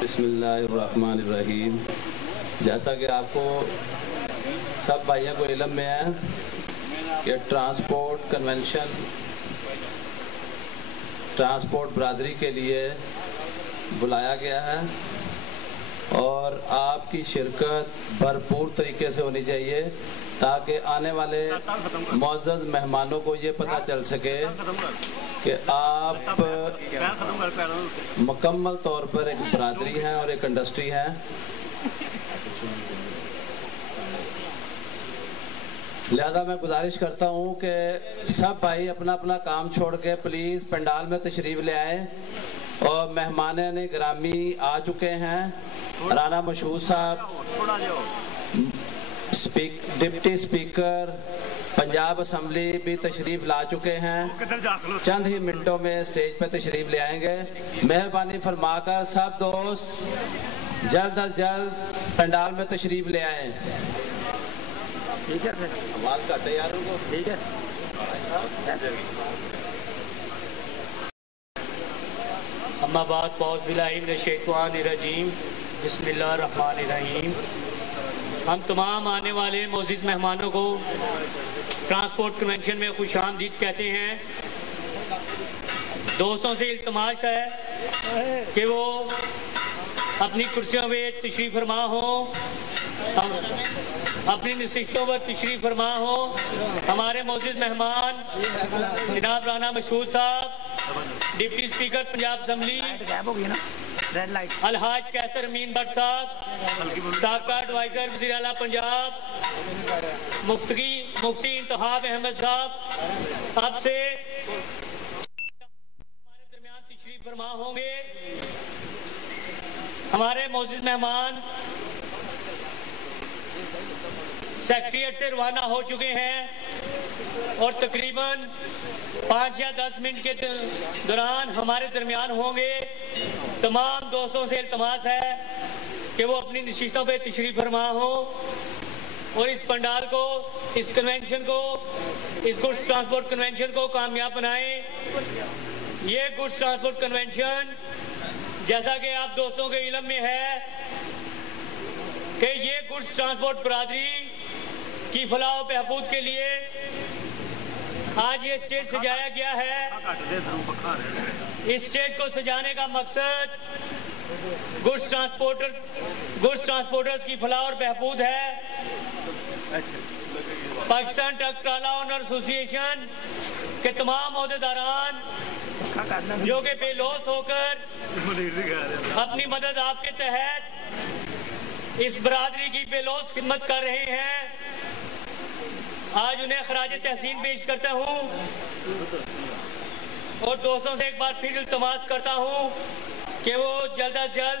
بسم اللہ الرحمن الرحیم۔ جیسا کہ آپ کو سب بھائیوں کو علم میں ہے کہ ٹرانسپورٹ کنونشن ٹرانسپورٹ برادری کے لیے بلایا گیا ہے اور آپ کی شرکت بھرپور طریقے سے ہونی چاہیے تاکہ آنے والے معزز مہمانوں کو یہ پتہ چل سکے کہ آپ مکمل طور پر ایک برادری ہیں اور ایک انڈسٹری ہے۔ لہذا میں گزارش کرتا ہوں کہ سب بھائی اپنا اپنا کام چھوڑ کے پلیز پنڈال میں تشریف لے آئیں، اور مہمان گرامی آ چکے ہیں۔ رانا مشہور صاحب ڈپٹی اسپیکر پنجاب اسمبلی بھی تشریف لا چکے ہیں، چند ہی منٹوں میں اسٹیج پہ تشریف لے آئیں گے۔ مہربانی فرما کر سب دوست جلد از جلد پنڈال میں تشریف لے آئیں۔ ٹھیک ہے آواز کا تیاروں کو ٹھیک ہے۔ اما بعد فاعوذ باللہ من الشیطان الرجیم بسم اللہ الرحمن الرحیم۔ ہم تمام آنے والے معزز مہمانوں کو ٹرانسپورٹ کنونشن میں خوش آمدید کہتے ہیں۔ دوستوں سے التماس ہے کہ وہ اپنی کرسیوں پہ تشریف فرما ہوں، اپنی نشستوں پر تشریف فرما ہوں۔ ہمارے معزز مہمان جناب رانا مشہور صاحب ڈپٹی اسپیکر پنجاب اسمبلی الحاج کیسر امین بٹ صاحب، سابقہ ایڈوائزر وزیر اعلیٰ پنجاب مفتی انتخاب احمد صاحب اب سے ہمارے درمیان تشریف فرما ہوں گے۔ ہمارے معزز مہمان سیکریٹریٹ سے روانہ ہو چکے ہیں اور تقریباً 5 یا 10 منٹ کے دوران ہمارے درمیان ہوں گے۔ تمام دوستوں سے التماس ہے کہ وہ اپنی نشستوں پہ تشریف فرما ہوں اور اس پنڈال کو، اس کنونشن کو، اس گڈس ٹرانسپورٹ کنونشن کو کامیاب بنائیں۔ یہ گڈس ٹرانسپورٹ کنونشن جیسا کہ آپ دوستوں کے علم میں ہے کہ یہ گڈس ٹرانسپورٹ برادری کی فلاح و بہبود کے لیے آج یہ اسٹیج سجایا گیا ہے۔ اس اسٹیج کو سجانے کا مقصد گڈس ٹرانسپورٹرز کی فلاح اور بہبود ہے۔ پاکستان ٹرک ٹرالہ اونر ایسوسی ایشن کے تمام عہدیداران جو کہ بے لوث ہو کر اپنی مدد آپ کے تحت اس برادری کی بے لوث خدمت کر رہے ہیں، آج انہیں خراج تحسین پیش کرتا ہوں اور دوستوں سے ایک بار پھر التماس کرتا ہوں کہ وہ جلد از جلد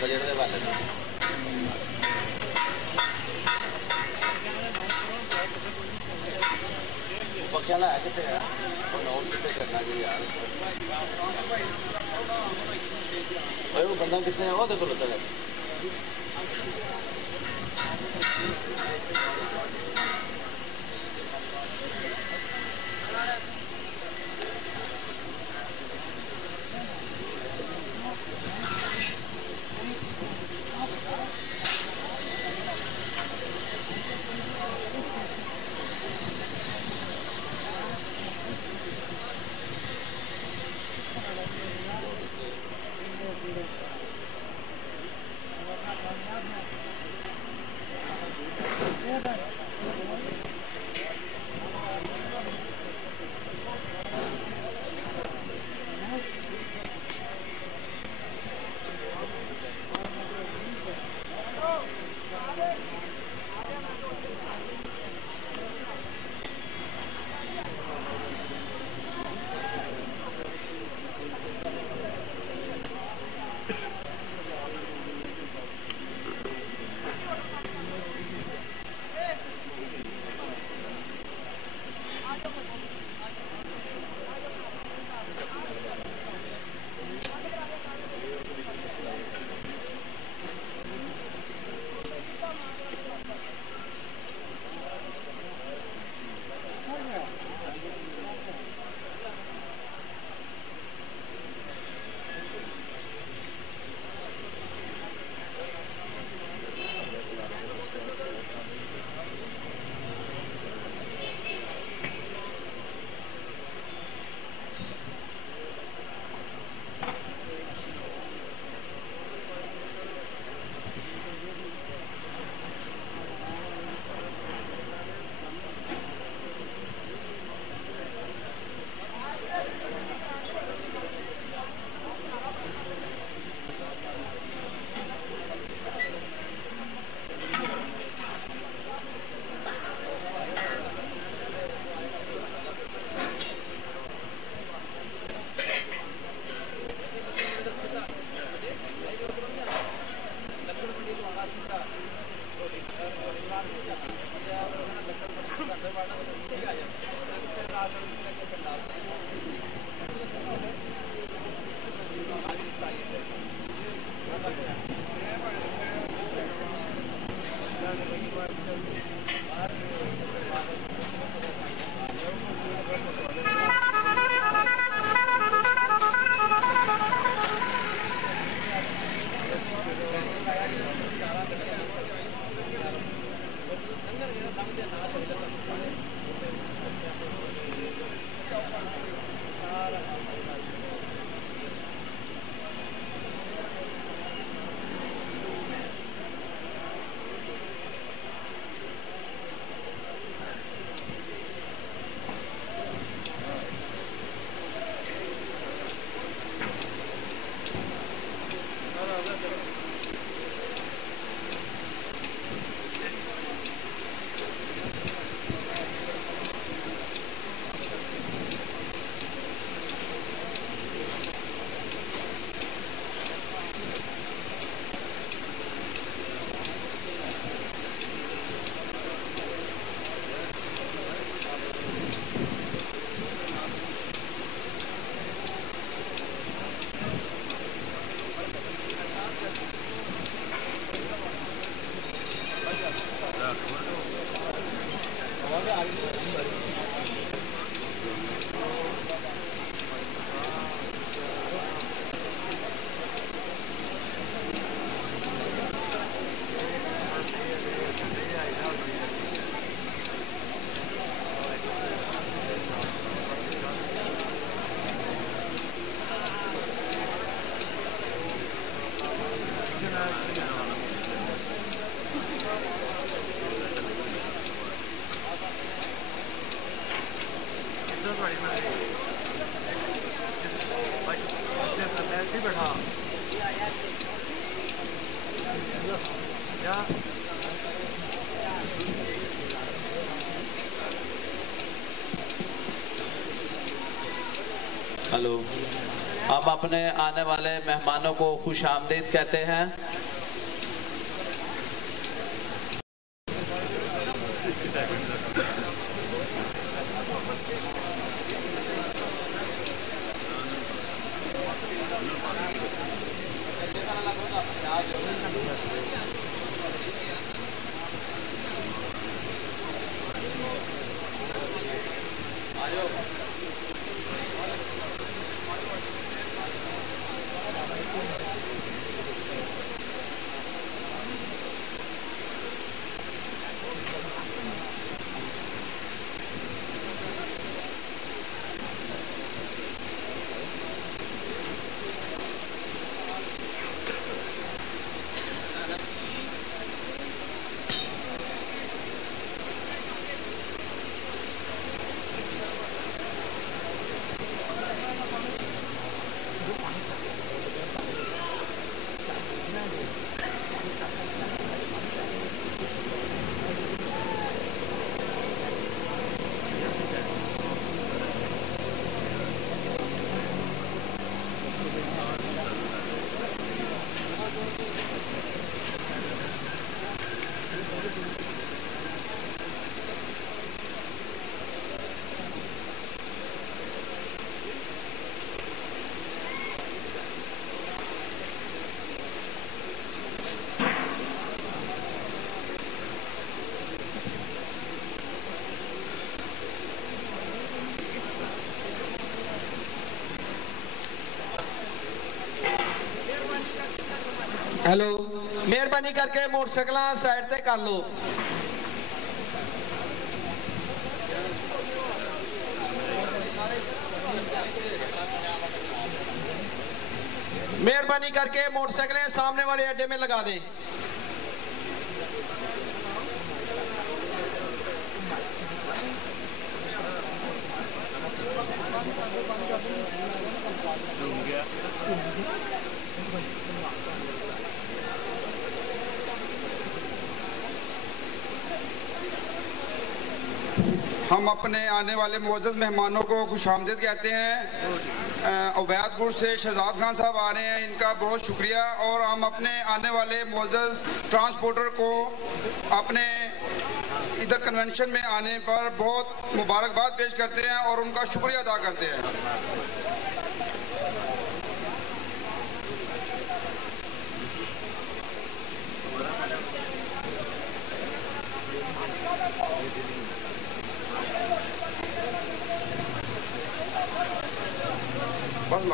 بجٹ کے حوالے سے پکیا لایا کتنے ہے نوٹ کتنے کرنا جی یار وہ بندہ کتنے ہے وہ دیکھو لگتا ہے ہم اپنے آنے والے مہمانوں کو خوش آمدید کہتے ہیں۔ ہیلو، مہربانی کر کے موٹر سائیکلاں سائڈ تے کر لو۔ مہربانی کر کے موٹر سائیکلیں سامنے والے اڈے میں لگا دیں۔ ہم اپنے آنے والے معزز مہمانوں کو خوش آمدید کہتے ہیں۔ عبید گڑھ سے شہزاد خان صاحب آ رہے ہیں، ان کا بہت شکریہ، اور ہم اپنے آنے والے معزز ٹرانسپورٹر کو اپنے ادھر کنونشن میں آنے پر بہت مبارکباد پیش کرتے ہیں اور ان کا شکریہ ادا کرتے ہیں۔ بس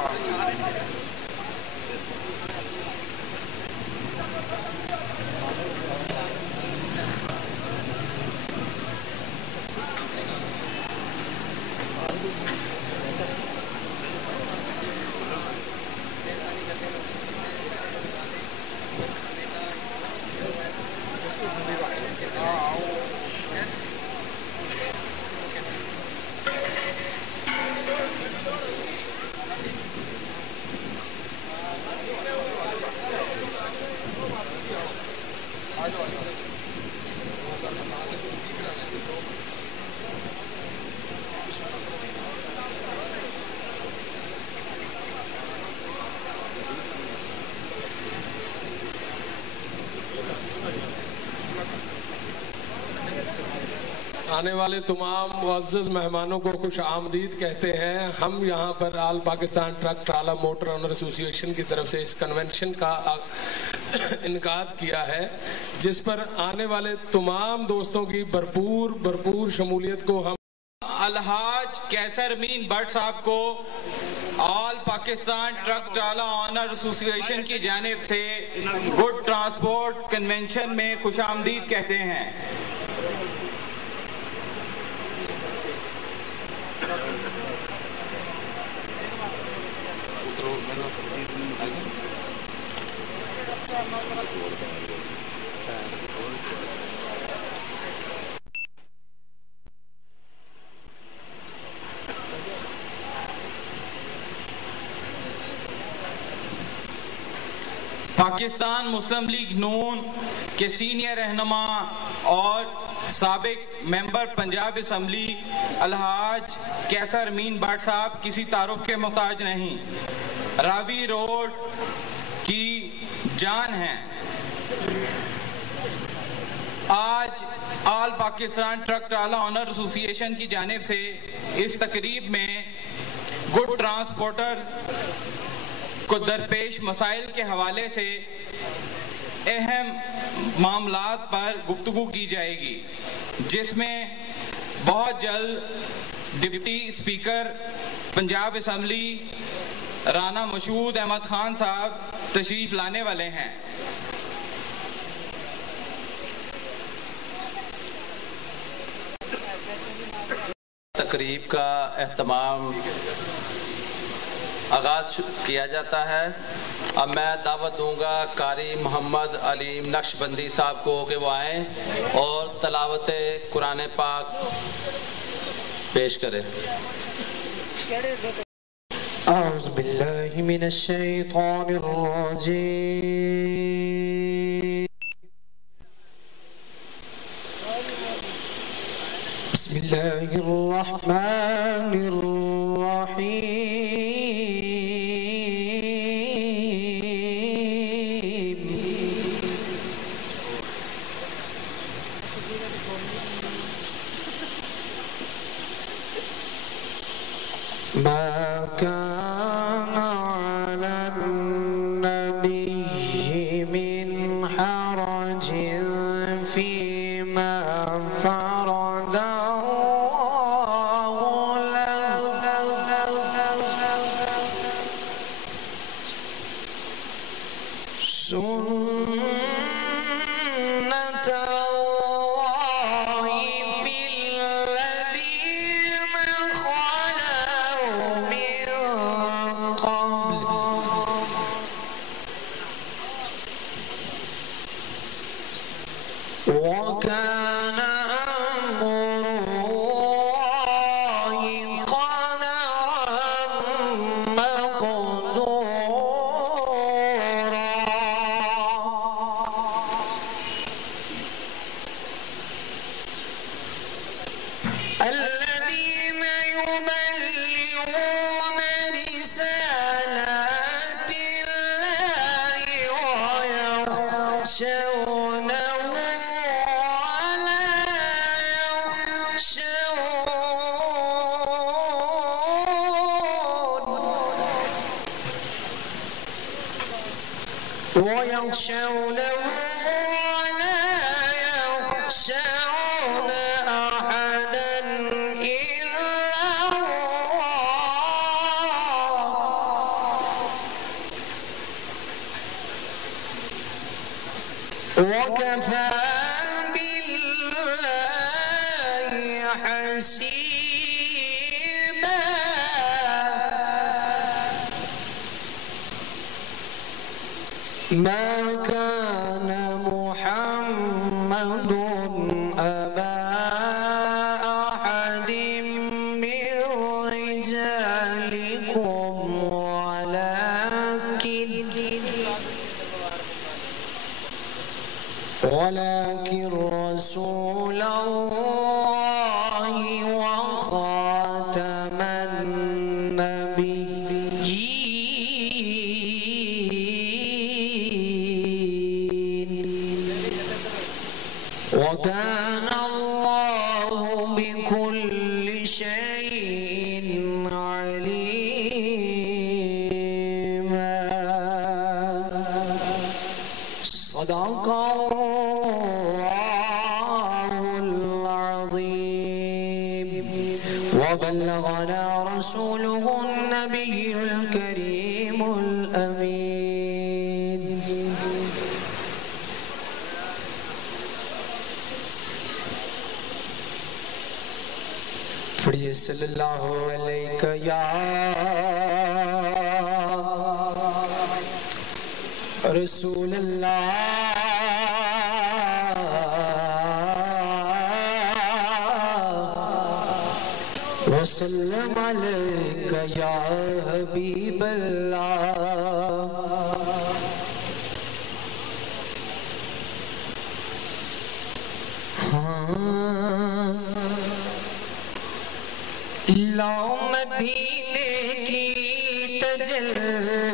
آنے والے تمام معزز مہمانوں کو خوش آمدید کہتے ہیں۔ ہم یہاں پر آل پاکستان ٹرک ٹرالہ موٹر اونر ایسوسی ایشن کی طرف سے اس کنونشن کا انعقاد کیا ہے، جس پر آنے والے تمام دوستوں کی بھرپور شمولیت کو ہم الحاج کیسر امین بٹ صاحب کو آل پاکستان ٹرک ٹرالہ آنر ایسوسی ایشن کی جانب سے گڈ ٹرانسپورٹ کنونشن میں خوش آمدید کہتے ہیں۔ پاکستان مسلم لیگ نون کے سینئر رہنما اور سابق ممبر پنجاب اسمبلی الحاج کیسر امین بٹ صاحب کسی تعارف کے محتاج نہیں۔ راوی روڈ کی جان ہیں۔ آج آل پاکستان ٹرک ٹرالہ آنر ایسوسی ایشن کی جانب سے اس تقریب میں گڈ ٹرانسپورٹر کو درپیش مسائل کے حوالے سے اہم معاملات پر گفتگو کی جائے گی، جس میں بہت جلد deputy speaker Punjab assembly Rana Mashhood Ahmad Khan sahib تشریف لانے والے ہیں۔ تقریب کا اہتمام آغاز کیا جاتا ہے۔ اب میں دعوت دوں گا قاری محمد علیم نقشبندی صاحب کو کہ وہ آئیں اور تلاوت قرآن پاک پیش کریں۔ اعوذ باللہ من الشیطان الرجیم، بسم اللہ الرحمن الرحیم۔ ما كان على النبي من حرج فيما فرض الله له، سنة الله في الذين خلوا من قبل، وكان أمر الله قدرا مقدورا۔ الذين يبلغون رسالات الله ويخشونه ويخشونه ولا يخشون أحدا إلا الله، وكفى بالله حسيبا۔ ما كان محمد أبا أحد من رجالكم ولكن رسول الله وخاتم النبيين، وكان الله بكل شيء عليما۔ صدق وبلغنا رسوله النبي الكريم الأمين۔ پڑھیے صلی اللہ علیہ یا رسول اللہ، وسلم علیک یا حبیب اللہ۔ لو مدینے کی تجلی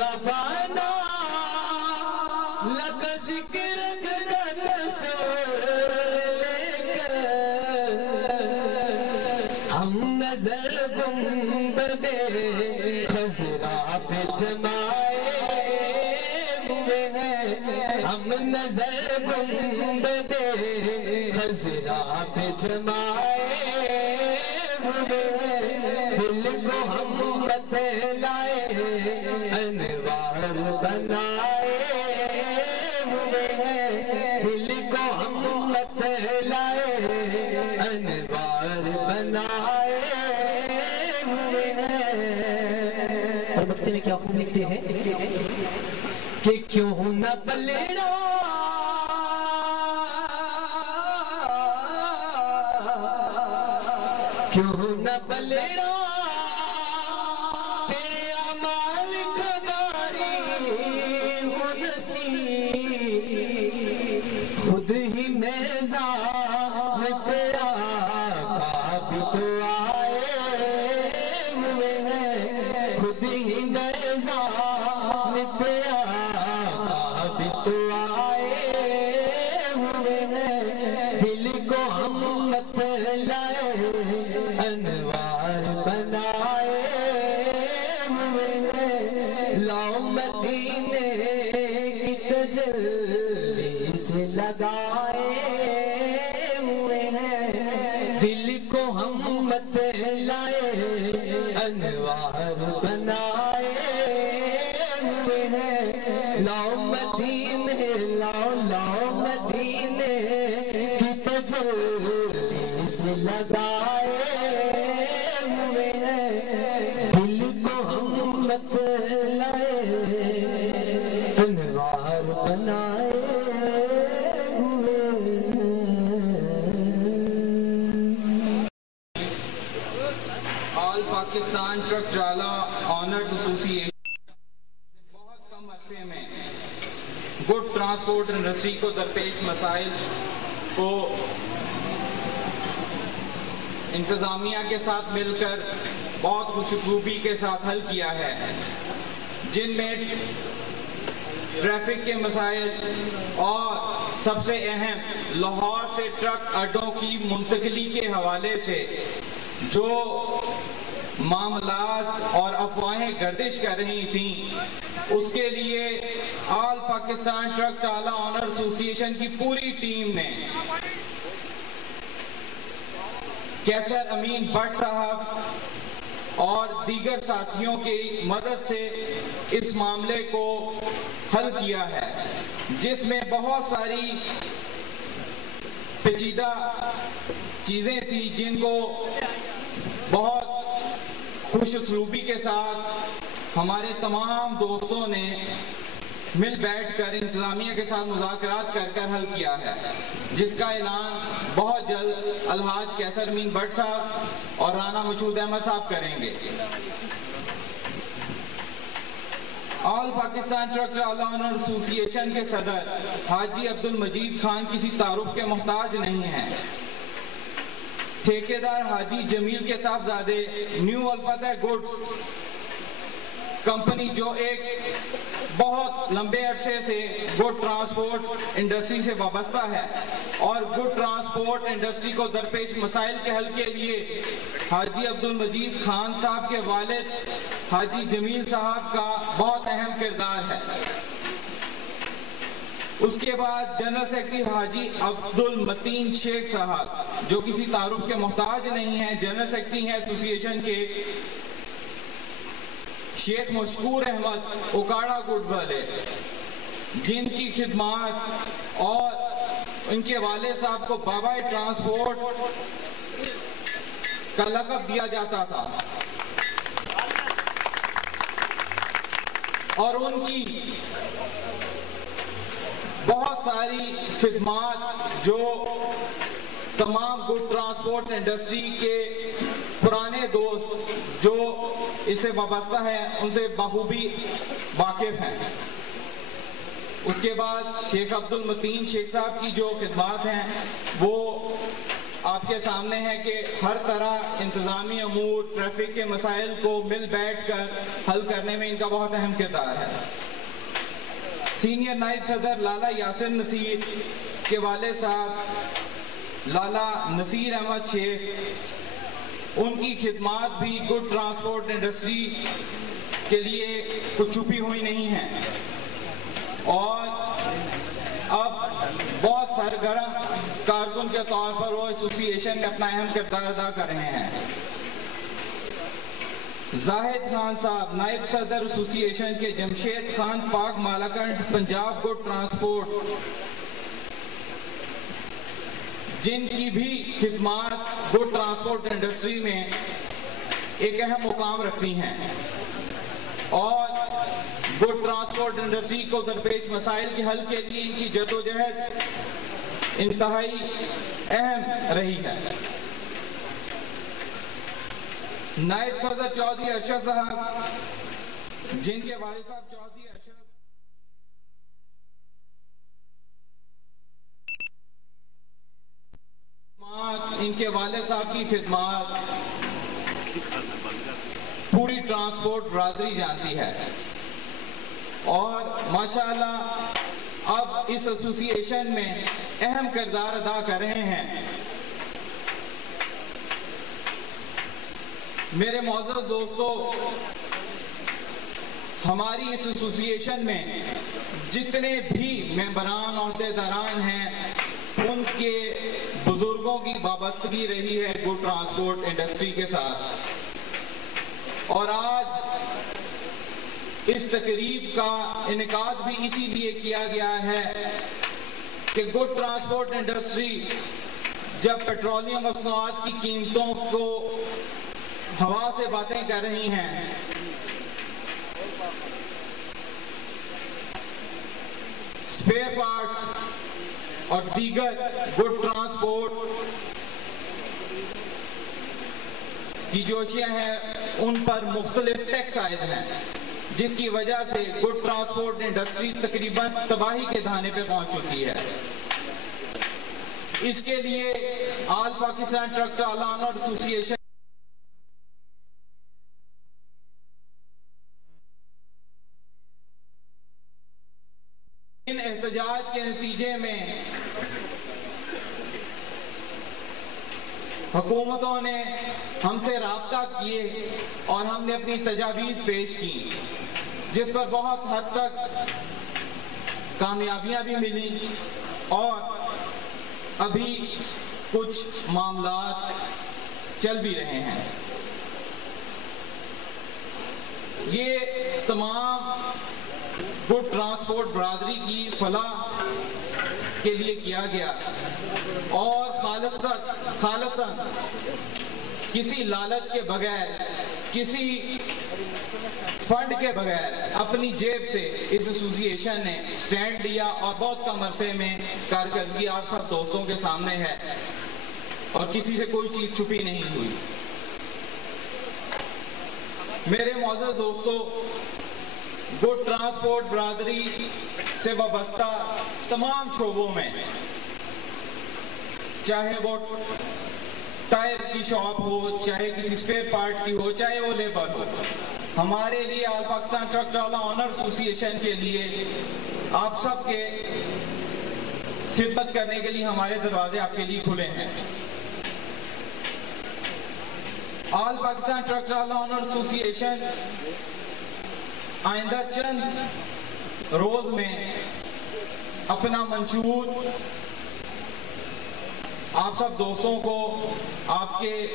رفعنا لك ذکرک رسول کر ہم نظر گنبد خضرا پہ جمائے ہوئے ہیں ہم نظر گنبد خضرا پہ جمائے ہوئے ہیں دل کو ہم بتلائے انوار بنائے ہوئے ہیں دل کو ہم بتلائے انوار بنائے ہوئے ہیں اور مکتے میں کیا خوب لکھتے ہیں کہ کیوں نہ پلڑا کیوں نہ پلڑا تیرے اعمال کا داری ہو نصیب خود ہی میزان پہ آقا بھی تو آئے ہوئے ہیں خود ہی میزان پہ آقا بھی تو آئے ہوئے ہیں دل کو ہم مت لائے انوار بنائے ہوئے ہیں لاؤ مدینے کی تجلی سے لگائے ہوئے ہیں دل کو ہم مت لائے انوار بنائے ہوئے ہیں لاؤ مدینے لاؤ مدینے کی تجلی سے لگائے ہوئے ہیں دل کو ہم مت لائے انوار بنائے ہوئے آل پاکستان ٹرک ٹرالہ آنرز ایسوسی ایشن بہت کم عرصے میں گڈ ٹرانسپورٹ انڈسٹری کو درپیش مسائل کو انتظامیہ کے ساتھ مل کر بہت خوشخوبی کے ساتھ حل کیا ہے جن میں ٹریفک کے مسائل اور سب سے اہم لاہور سے ٹرک اڈوں کی منتقلی کے حوالے سے جو معاملات اور افواہیں گردش کر رہی تھیں اس کے لیے آل پاکستان ٹرک ٹرالہ آنر ایسوسی ایشن کی پوری ٹیم نے کیسر امین بٹ صاحب اور دیگر ساتھیوں کی مدد سے اس معاملے کو حل کیا ہے جس میں بہت ساری پیچیدہ چیزیں تھیں جن کو بہت خوش اسلوبی کے ساتھ ہمارے تمام دوستوں نے مل بیٹھ کر انتظامیہ کے ساتھ مذاکرات کر حل کیا ہے جس کا اعلان بہت جلد الحاج کیسر امین بٹ صاحب اور رانا مشہود احمد صاحب کریں گے آل پاکستان ٹرک ٹرالہ آنر ایسوسی ایشن کے صدر حاجی عبد المجید خان کسی تعارف کے محتاج نہیں ہیں ٹھیکیدار حاجی جمیل کے صاحبزادے نیو الفتح گڈز کمپنی جو ایک بہت لمبے عرصے سے گڈ ٹرانسپورٹ انڈسٹری سے وابستہ ہے اور گڈ ٹرانسپورٹ انڈسٹری کو درپیش مسائل کے حل کے لیے حاجی عبد المجید خان صاحب کے والد حاجی جمیل صاحب کا بہت اہم کردار ہے اس کے بعد جنرل سیکرٹری حاجی عبد المتین شیخ صاحب جو کسی تعارف کے محتاج نہیں ہیں جنرل سیکرٹری ہیں ایسوسی ایشن کے شیخ مشکور احمد اکاڑا گڈ والے جن کی خدمات اور ان کے والد صاحب کو بابا ٹرانسپورٹ کا لقب دیا جاتا تھا اور ان کی بہت ساری خدمات جو تمام گڈ ٹرانسپورٹ انڈسٹری کے پرانے دوست جو اس سے وابستہ ہیں ان سے بخوبی واقف ہیں اس کے بعد شیخ عبد المتین شیخ صاحب کی جو خدمات ہیں وہ آپ کے سامنے ہے کہ ہر طرح انتظامی امور ٹریفک کے مسائل کو مل بیٹھ کر حل کرنے میں ان کا بہت اہم کردار ہے۔ سینئر نائب صدر لالا یاسر نصیر کے والد صاحب لالا نصیر احمد شیخ، ان کی خدمات بھی گڈ ٹرانسپورٹ انڈسٹری کے لیے کچھ چھپی ہوئی نہیں ہیں اور اب بہت سرگرم کارکن کے طور پر وہ ایسوسی ایشن میں اپنا اہم کردار ادا کر رہے ہیں۔ زاہد خان صاحب نائب صدر ایسوسی ایشن کے جمشید خان پاک مالاکنڈ پنجاب گڈ ٹرانسپورٹ، جن کی بھی خدمات گڈ ٹرانسپورٹ انڈسٹری میں ایک اہم مقام رکھتی ہیں اور گڈ ٹرانسپورٹ انڈسٹری کو درپیش مسائل کے حل کے لیے ان کی جدوجہد انتہائی اہم رہی ہے۔ نائب صدر چودھری ارشد صاحب، جن کے والد صاحب چودھری ارشد ان کے والد صاحب کی خدمات پوری ٹرانسپورٹ برادری جانتی ہے اور ماشاءاللہ اب اس ایسوسی ایشن میں اہم کردار ادا کر رہے ہیں۔ میرے معزز دوستو، ہماری اس ایسوسی ایشن میں جتنے بھی ممبران عہدے داران ہیں ان کے بزرگوں کی وابستگی رہی ہے گڈ ٹرانسپورٹ انڈسٹری کے ساتھ اور آج اس تقریب کا انعقاد بھی اسی لیے کیا گیا ہے کہ گڈ ٹرانسپورٹ انڈسٹری جب پیٹرولیم مصنوعات کی قیمتوں کو ہوا سے باتیں کر رہی ہیں، سپیئر پارٹس اور دیگر گڈ ٹرانسپورٹ کی جو اشیاء ہیں ان پر مختلف ٹیکس عائد ہیں، جس کی وجہ سے گڈ ٹرانسپورٹ انڈسٹری تقریباً تباہی کے دھانے پہ پہنچ چکی ہے۔ اس کے لیے آل پاکستان ٹرک ٹرالا آنر ایسوسی ایشن ان احتجاج کے نتیجے میں حکومتوں نے ہم سے رابطہ کیے اور ہم نے اپنی تجاویز پیش کی، جس پر بہت حد تک کامیابیاں بھی ملی اور ابھی کچھ معاملات چل بھی رہے ہیں۔ یہ تمام گڈ ٹرانسپورٹ برادری کی فلاح کے لیے کیا گیا اور خالصاً کسی لالچ کے بغیر، کسی فنڈ کے بغیر اپنی جیب سے اس ایسوسی ایشن نے سٹینڈ لیا اور بہت کم عرصے میں کارکردگی آپ سب دوستوں کے سامنے ہے اور کسی سے کوئی چیز چھپی نہیں ہوئی۔ میرے معزز دوستو، گڈ ٹرانسپورٹ برادری سے وابستہ تمام شعبوں میں، چاہے وہ ٹائر کی شاپ ہو، چاہے کسی سپیئر پارٹ کی ہو، چاہے وہ لیبر ہو، ہمارے لیے آل پاکستان ٹرک ٹرالا آنر ایسوسی ایشن کے لیے آپ سب کے خدمت کرنے کے لیے ہمارے دروازے آپ کے لیے کھلے ہیں۔ آل پاکستان ٹرک ٹرالا آنر ایسوسی ایشن آئندہ چند روز میں اپنا منشور آپ سب دوستوں کو آپ کے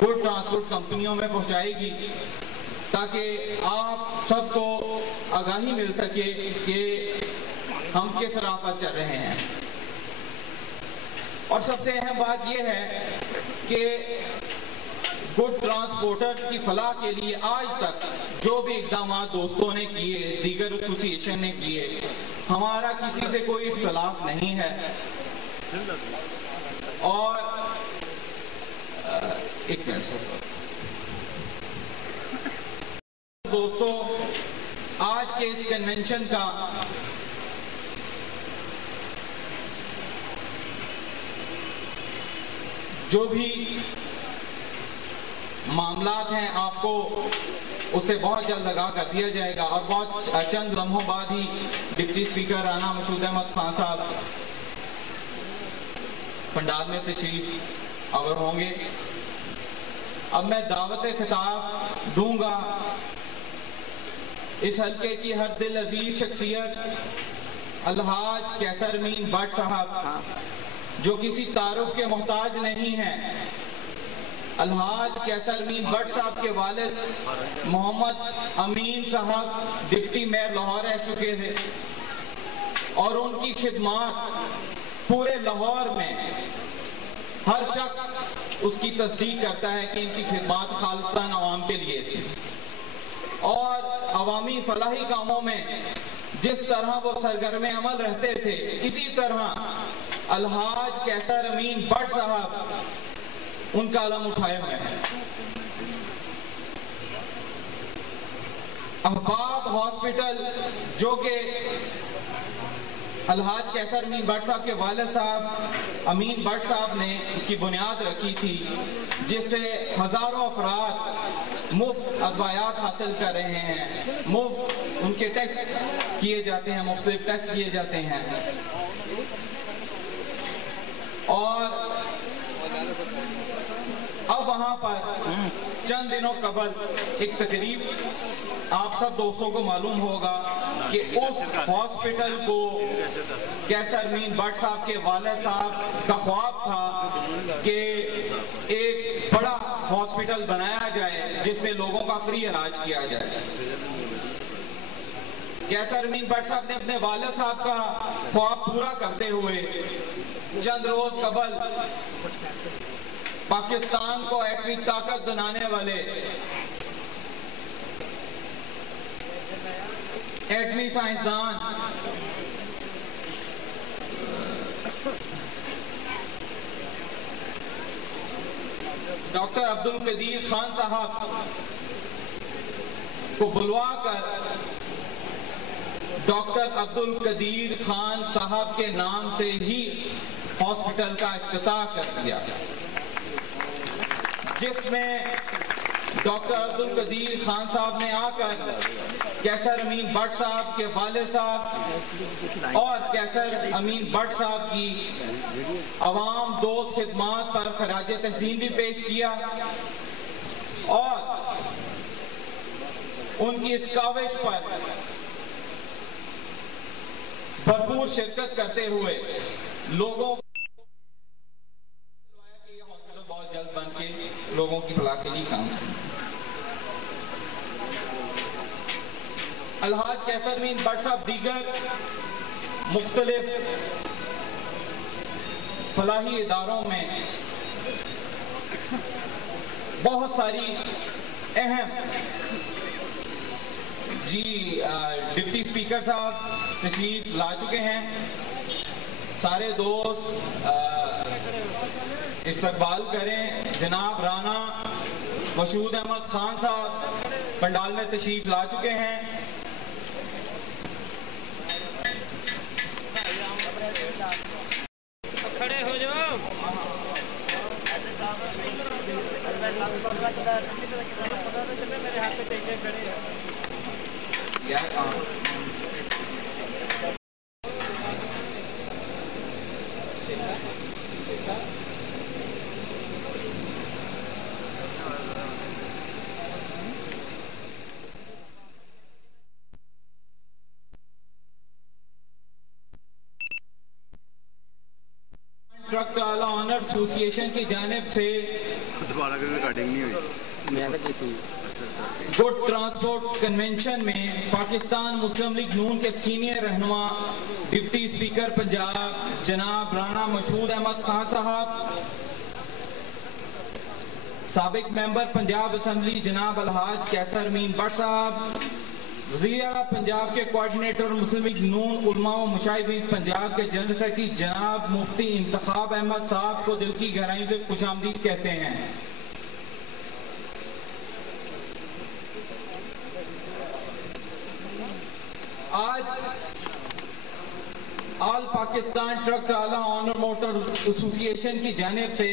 گڈ ٹرانسپورٹ کمپنیوں میں پہنچائے گی تاکہ آپ سب کو آگاہی مل سکے کہ ہم کس راہ پر چل رہے ہیں۔ اور سب سے اہم بات یہ ہے کہ گڈ ٹرانسپورٹرز کی فلاح کے لیے آج تک جو بھی اقدامات دوستوں نے کیے، دیگر ایسوسی ایشن نے کیے، ہمارا کسی سے کوئی اختلاف نہیں ہے اور ایک منٹ دوستو، آج کے اس کنونشن کا جو بھی معاملات ہیں آپ کو اس سے بہت جلد آگاہ کر دیا جائے گا، اور بہت چند لمحوں بعد ہی ڈپٹی اسپیکر رانا مشہود احمد خان صاحب پنڈال میں تشریف آور ہوں گے۔ اب میں دعوت خطاب دوں گا اس حلقے کی ہر دل عزیز شخصیت الحاج کیسر امین بٹ صاحب، جو کسی تعارف کے محتاج نہیں ہیں۔ الحاج کیسر امین بٹ صاحب کے والد محمد امین صاحب ڈپٹی میئر لاہور رہ چکے تھے، اور ان کی خدمات پورے لاہور میں ہر شخص اس کی تصدیق کرتا ہے کہ ان کی خدمات خالصتاً عوام کے لیے تھی، اور عوامی فلاحی کاموں میں جس طرح وہ سرگرم عمل رہتے تھے، اسی طرح الحاج کیسر امین بٹ صاحب ان کا علم اٹھائے ہوئے ہیں۔ احباب ہاسپٹل جو کہ الحاج کیسر امین بٹ صاحب کے والد صاحب امین بٹ صاحب نے اس کی بنیاد رکھی تھی، جس سے ہزاروں افراد مفت ادویات حاصل کر رہے ہیں، مفت ان کے ٹیسٹ کیے جاتے ہیں، مختلف ٹیسٹ کیے جاتے ہیں۔ اور اب وہاں پر چند دنوں قبل ایک تقریب آپ سب دوستوں کو معلوم ہوگا کہ اس ہاسپٹل کو کیسر امین بٹ صاحب کے والد صاحب کا خواب تھا کہ ایک بڑا ہاسپٹل بنایا جائے جس میں لوگوں کا فری علاج کیا جائے۔ کیسر امین بٹ صاحب نے اپنے والد صاحب کا خواب پورا کرتے ہوئے چند روز قبل پاکستان کو ایٹمی طاقت بنانے والے ایٹمی سائنسدان ڈاکٹر عبدالقدیر خان صاحب کو بلوا کر ڈاکٹر عبدالقدیر خان صاحب کے نام سے ہی ہاسپٹل کا افتتاح کر دیا، جس میں ڈاکٹر عبدالقدیر خان صاحب نے آ کر کیسر امین بٹ صاحب کے والد صاحب اور کیسر امین بٹ صاحب کی عوام دوست خدمات پر خراج تحسین بھی پیش کیا، اور ان کی اس کاوش پر بھرپور شرکت کرتے ہوئے لوگوں بہت جلد بن کے لوگوں کی فلاح کے لیے کام کریں۔ الحاج کیسر امین بٹ صاحب دیگر مختلف فلاحی اداروں میں بہت ساری اہم ڈپٹی اسپیکر صاحب تشریف لا چکے ہیں، سارے دوست استقبال کریں۔ جناب رانا مشہود احمد خان صاحب پنڈال میں تشریف لا چکے ہیں۔ کھڑے ہو جاؤ۔ میرے ہاتھ پہ ٹیکے کھڑے ٹرک ٹرالا آنر ایسوسی ایشن کی جانب سے گڈ ٹرانسپورٹ کنونشن میں پاکستان مسلم لیگ نون کے سینئر رہنما ڈپٹی اسپیکر پنجاب جناب رانا مشہود احمد خان صاحب، سابق ممبر پنجاب اسمبلی جناب الحاج کیسر امین بٹ صاحب، وزیر اعلیٰ پنجاب کے کوارڈینیٹر مسلم لیگ نون علماء و مشاہدین پنجاب کے جنرل سیکرٹری جناب مفتی انتخاب احمد صاحب کو دل کی گہرائیوں سے خوش آمدید کہتے ہیں۔ آج آل پاکستان ٹرک ٹرالا آنر موٹر ایسوسی ایشن کی جانب سے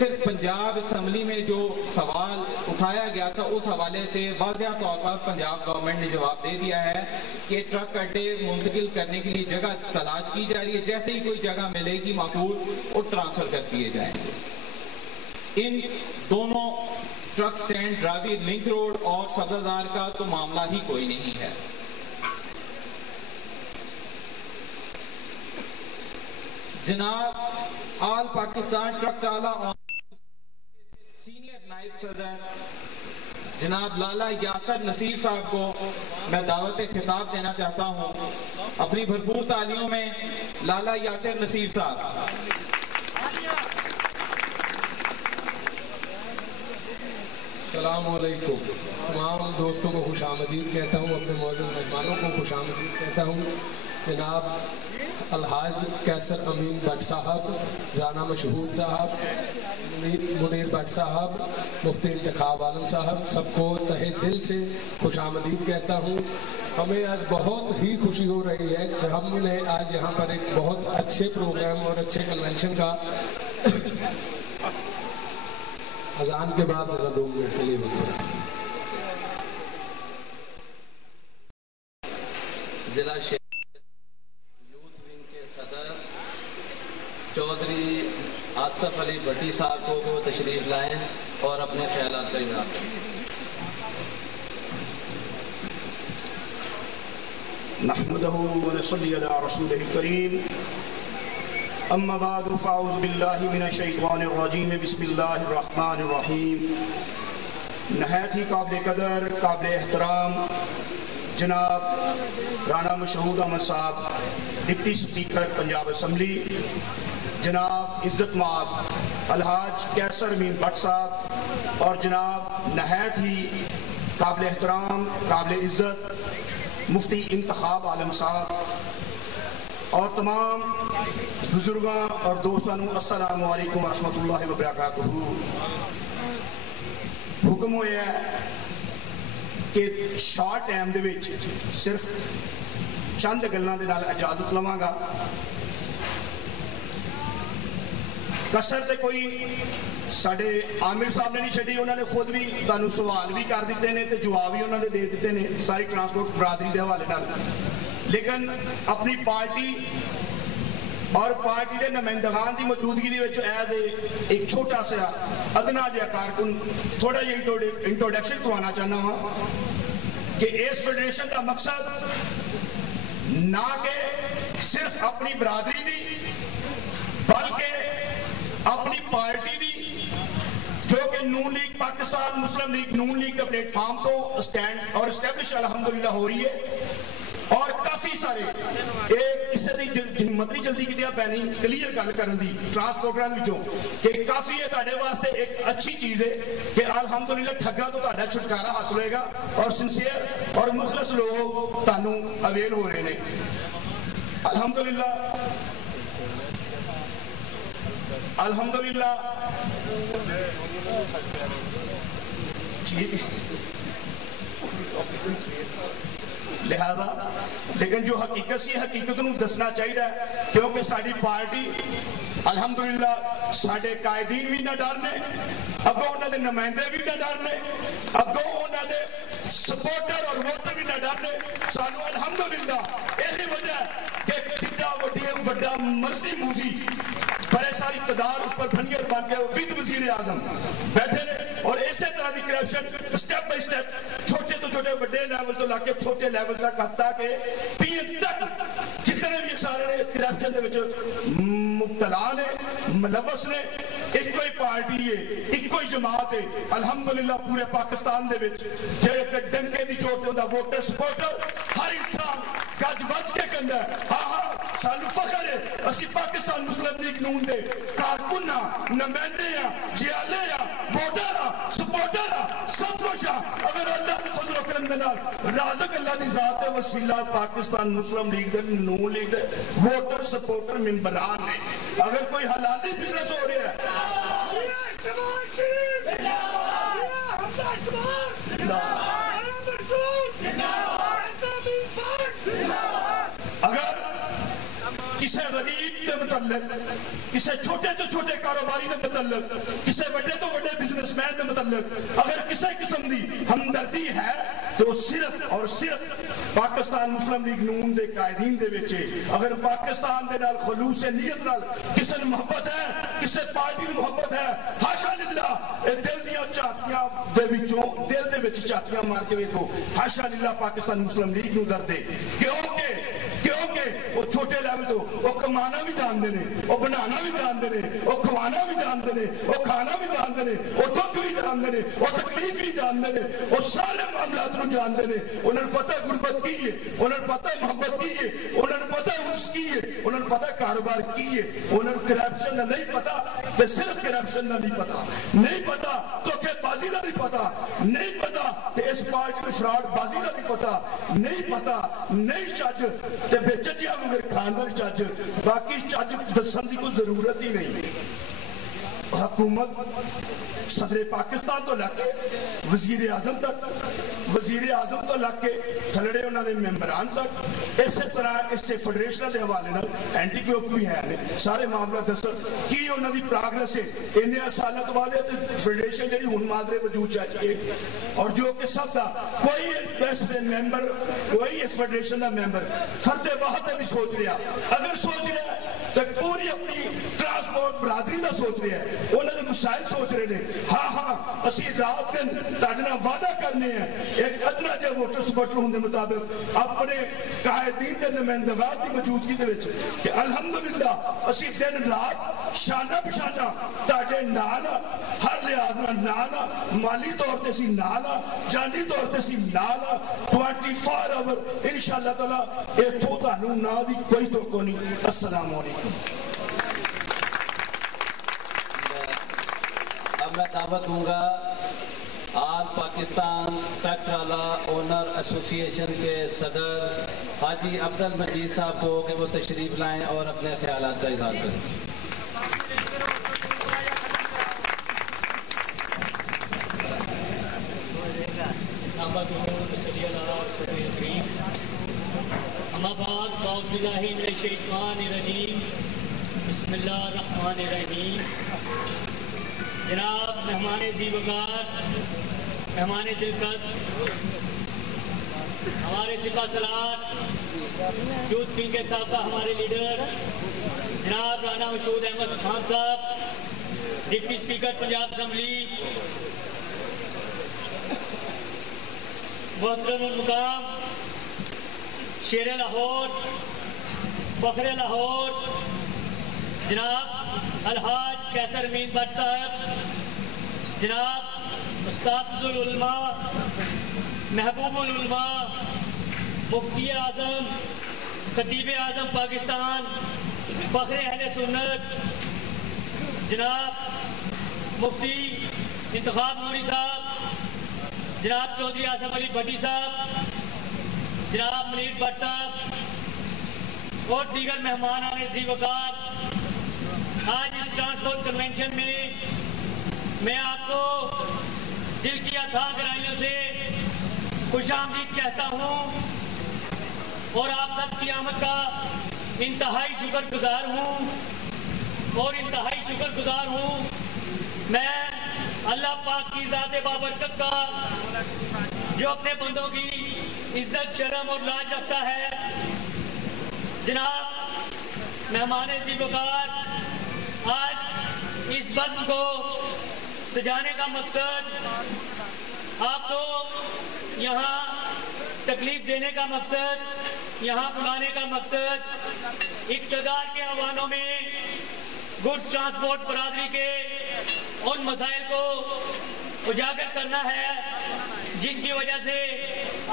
صرف پنجاب اسمبلی میں جو سوال اٹھایا گیا تھا اس حوالے سے واضح طور پر پنجاب گورنمنٹ نے جواب دے دیا ہے کہ ٹرک اڈے منتقل کرنے کے لیے جگہ تلاش کی جا رہی ہے، جیسے ہی کوئی جگہ ملے گی معقول وہ ٹرانسفر کر دیے جائیں گے۔ ان دونوں ٹرک سٹینڈ راوی لنک روڈ اور سبزدار کا تو معاملہ ہی کوئی نہیں ہے۔ جناب آل پاکستان ٹرک ٹرالا سینئر نائب صدر جناب لالا یاسر نصیر صاحب کو میں دعوت خطاب دینا چاہتا ہوں۔ اپنی بھرپور تالیوں میں لالا یاسر نصیر صاحب۔ السلام علیکم، تمام دوستوں کو خوش آمدید کہتا ہوں، اپنے معزز مہمانوں کو خوش آمدید کہتا ہوں۔ جناب الحاج کیسر امین بٹ صاحب، رانا مشہود صاحب، منیر بٹ صاحب، مفتی انتخاب عالم صاحب، سب کو تہہ دل سے خوش آمدید کہتا ہوں۔ ہمیں آج بہت ہی خوشی ہو رہی ہے کہ ہم نے آج یہاں پر ایک بہت اچھے پروگرام اور اچھے کنونشن کا اذان کے بعد ذرا 2 منٹ کے لیے وقفہ۔ ضلع یوتھ ونگ کے صدر چودھری آصف علی بٹی صاحب کو وہ تشریف لائیں اور اپنے خیالات کا اظہار کریں۔ نحمده ونصلي على رسوله الكريم اما بعد فاعوذ باللہ من الشیطان الرجیم بسم اللہ الرحمن الرحیم۔ نہایت ہی قابل قدر، قابل احترام جناب رانا مشہود احمد صاحب، ڈپٹی سپیکر پنجاب اسمبلی، جناب عزت مآب الحاج کیسر امین بٹ صاحب، اور جناب نہایت ہی قابل احترام، قابل عزت مفتی انتخاب عالم صاحب، اور تمام بزرگاں اور دوستانوں السلام علیکم ورحمۃ اللہ وبرکاتہ۔ حکم ہوا ہے کہ شارٹ ٹائم دے وچ صرف چند گلاں دے نال اجازت لواں گا۔ کثر تے کوئی ساڈے عامر صاحب نے نہیں چھڈی، انہوں نے خود بھی تانوں سوال بھی کر دیتے نے تے جواب بھی انہوں نے دے دیتے نے ساری ٹرانسپورٹ برادری دے حوالے نال، لیکن اپنی پارٹی اور پارٹی دے نمائندگان دی موجودگی دے وچ ایک چھوٹا سا ادنا جہا کارکن تھوڑا جہا انٹروڈکشن کروانا چاہنا ہوں کہ اس فیڈریشن کا مقصد نہ کہ صرف اپنی برادری دی بلکہ اپنی پارٹی دی جو کہ نون لیگ پاکستان مسلم لیگ نون لیگ کا پلیٹ فارم تو سٹینڈ اور اسٹیبلش الحمدللہ ہو رہی ہے، اور کافی سارے ایک اس سے ہمت نہیں جلدی کی پینی کلیئر گل کرن دی ٹرانسپورٹران وچوں کہ کافی ہے تہاڈے واسطے ایک اچھی چیز ہے کہ الحمدللہ ٹھگاں تو تہاڈا چھٹکارا حاصل ہوئے گا اور سنسیئر اور مخلص لوگ تانوں اویل ہو رہے ہیں۔ الحمدللہ لہذا لیکن جو حقیقت سی حقیقت نو دسنا چاہیے، کیونکہ ساری پارٹی الحمدللہ ساڈے قائدین بھی نہ ڈرنے، اگوں انہاں دے نمائندے بھی نہ ڈرنے، اگوں انہاں دے سپورٹر اور ووٹر بھی نہ ڈرنے۔ سانو الحمدللہ یہی وجہ ہے کہ جتنا وڈا مرضی موزی بڑے ساری اقتدار اوپر بھنگر بن کے ود وزیر اعظم بیٹھے نے، اور اسی طرح دی کرپشن سٹیپ بائی سٹیپ چھوٹے تو چھوٹے بڑے لیول تو لا کے چھوٹے لیول تک حتیٰ کہ پی تک جتنے بھی سارے کرپشن دے وچ مبتلا نے ملوث نے، ایک کوئی پارٹی ہے، ایک کوئی جماعت ہے الحمدللہ پورے پاکستان دے وچ جڑے کہ ڈنگے دی چوٹ تے ہوندا ووٹر سپورٹر ہر انسان گج بج کے کہندا ہے ہاں ہاں سانو فخر ہے اسی پاکستان مسلم لیگ نون دے کارکن نمائندے جیالے ووٹر سپورٹر سب کچھ اگر اللہ کے فضل و کرم دے نال رازق اللہ دی ذات وسیلہ پاکستان مسلم لیگ دے نون لیگ دے ووٹر سپورٹر ممبران نے، اگر کوئی حلالی بزنس ہو رہا ہے اگر کسی غریب کے متعلق, کسی چھوٹے تو چھوٹے کاروباری دے متعلق, کسی بڑے تو بڑے بزنس مین دے متعلق اگر کسی قسم دی ہمدردی ہے تو صرف اور صرف پاکستان مسلم لیگ نون دے قائدین دے وچے. اگر پاکستان دے نال خلوص نیت نال کسی نے محبت ہے, کسی پارٹی نے محبت ہے, حاشا للہ دل دیاں چاہتیاں دے وچوں دل دے وچ چاہتیاں مار کے ویکھو, حاشا للہ پاکستان مسلم لیگ نو ڈر دے. کیونکہ وہ چھوٹے لیول تو وہ کمانا بھی جانتے ہیں, وہ بنانا بھی جانتے ہیں, وہ کھوانا بھی جانتے ہیں, وہ کھانا بھی جانتے ہیں, وہ دکھ بھی جانتے ہیں, وہ تکلیف بھی جانتے ہیں, وہ سارے معاملات کو جانتے ہیں. انہوں نے پتہ غربت کی ہے, انہوں نے پتہ محبت کی ہے, انہوں نے پتہ انس کی ہے, انہوں نے پتہ کاروبار کی ہے, انہوں نے کرپشن کا نہیں پتا کہ صرف کرپشن کا نہیں پتا, نہیں پتا تو کہ بازی کا نہیں پتا, نہیں پتا کہ اس پارٹی میں فراڈ بازی کا نہیں پتا, نہیں پتا نہیں چج تے بے چجیا مگر خاندان چج, باقی چج دسن کی کوئی ضرورت ہی نہیں. حکومت صدر پاکستان تو لگ کے وزیر اعظم تک, وزیر اعظم تو لگ کے تھلڑے انہوں نے ممبران تک, اسی طرح اس سے فیڈریشن کے حوالے نال اینٹی گروپ بھی ہے, سارے معاملہ دسن کی انہوں دی پروگرس ہے انہاں سالوں تو بعد فیڈریشن جڑی ہن مادرے وجود چاہیے, اور جو کہ سب دا کوئی اس ممبر کوئی اس فیڈریشن دا ممبر فرد واحد نہیں سوچ رہا, اگر سوچ رہا ہے تو پوری اپنی ٹرانسپورٹ برادری دا سوچ رہا ہے, انہوں نے مسائل سوچ رہے ہیں. ہاں اسی رات دن تاڑنا وعدہ کرنے ہیں ایک ادنا جے ووٹر سپورٹر ہونے مطابق اپنے قائدین دے نمائندگان کی موجودگی دے وچ کہ الحمدللہ اسی دن رات شانہ بشانہ تاڑے نانا ہر لحاظ نانا, مالی طور تے سی نانا, جانی طور تے سی نانا, 24 آور انشاءاللہ تعالی اے تو تانوں نا دی کوئی تو نہیں. السلام علیکم. اب میں دعوت دوں گا آل پاکستان ٹرک ٹرالا اونر ایسوسی ایشن کے صدر حاجی عبد المجید صاحب کو کہ وہ تشریف لائیں اور اپنے خیالات کا اظہار کریں. اما بعد اعوذ باللہ من الشیطان الرجیم بسم اللہ الرحمن الرحیم. جناب مہمان ذی وقار, مہمان ذلقت, ہمارے سپاہ سالار یوتھ ونگ کے سابقہ ہمارے لیڈر جناب رانا مشہود احمد خان صاحب, ڈپٹی اسپیکر پنجاب اسمبلی, محترم المقام شیر لاہور, فخر لاہور جناب الحاج قیصر امین بٹ صاحب, جناب استاد العلماء, محبوب العلماء, مفتی اعظم, خطیب اعظم پاکستان, فخر اہل سنت جناب مفتی انتخاب نوری صاحب, جناب چودھری آصف علی بھٹی صاحب, جناب منیر بٹ صاحب اور دیگر مہمانان ذی وقار, آج اس ٹرانسپورٹ کنونشن میں آپ کو دل کی اتھاہ گہرائیوں سے خوش آمدید کہتا ہوں اور آپ سب کی آمد کا انتہائی شکر گزار ہوں اور انتہائی شکر گزار ہوں. میں اللہ پاک کی ذات بابرکت کا جو اپنے بندوں کی عزت شرم اور لاج رکھتا ہے. جناب مہمان ذی وقار, آج اس بزم کو سجانے کا مقصد, آپ کو یہاں تکلیف دینے کا مقصد, یہاں بلانے کا مقصد اقتدار کے ایوانوں میں گڈز ٹرانسپورٹ برادری کے ان مسائل کو اجاگر کرنا ہے جن کی وجہ سے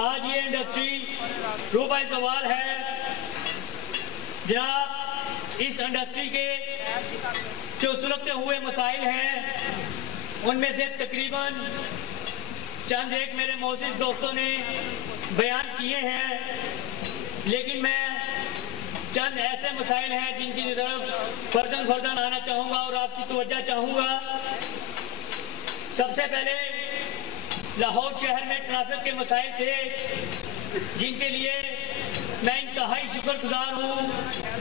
آج یہ انڈسٹری روبہ زوال ہے. جناب اس انڈسٹری کے جو سلگتے ہوئے مسائل ہیں ان میں سے تقریباً چند ایک میرے معزز دوستوں نے بیان کیے ہیں, لیکن میں چند ایسے مسائل ہیں جن کی طرف فرداً آنا چاہوں گا اور آپ کی توجہ چاہوں گا. سب سے پہلے لاہور شہر میں ٹریفک کے مسائل تھے جن کے لیے میں انتہائی شکر گزار ہوں